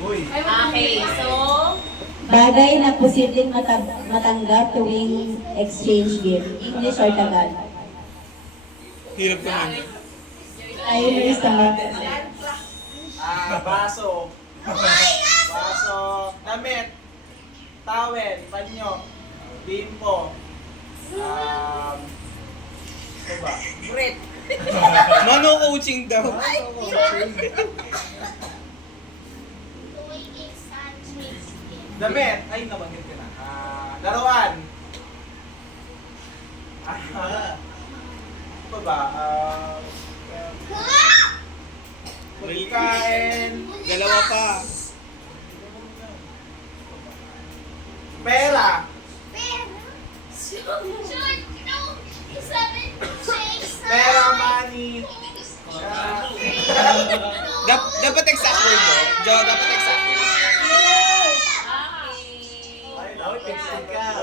Uy. Okay, so... Bagay na posibleng matanggap tuwing exchange gift. English or Tagalog? Hirap ko naman. Timer start. Baso. Baso. Damit. Towel. Panyo. Bimpo. Ito ba? Brit. Mano coaching daw. Damit. Ay, nabanggit ko na. Laruan. Ito ba? Pagkain. Dalawa pa. Pera. Pera, money. Dapat exact word mo. Jo, dapat exact. Ay, pixel ka.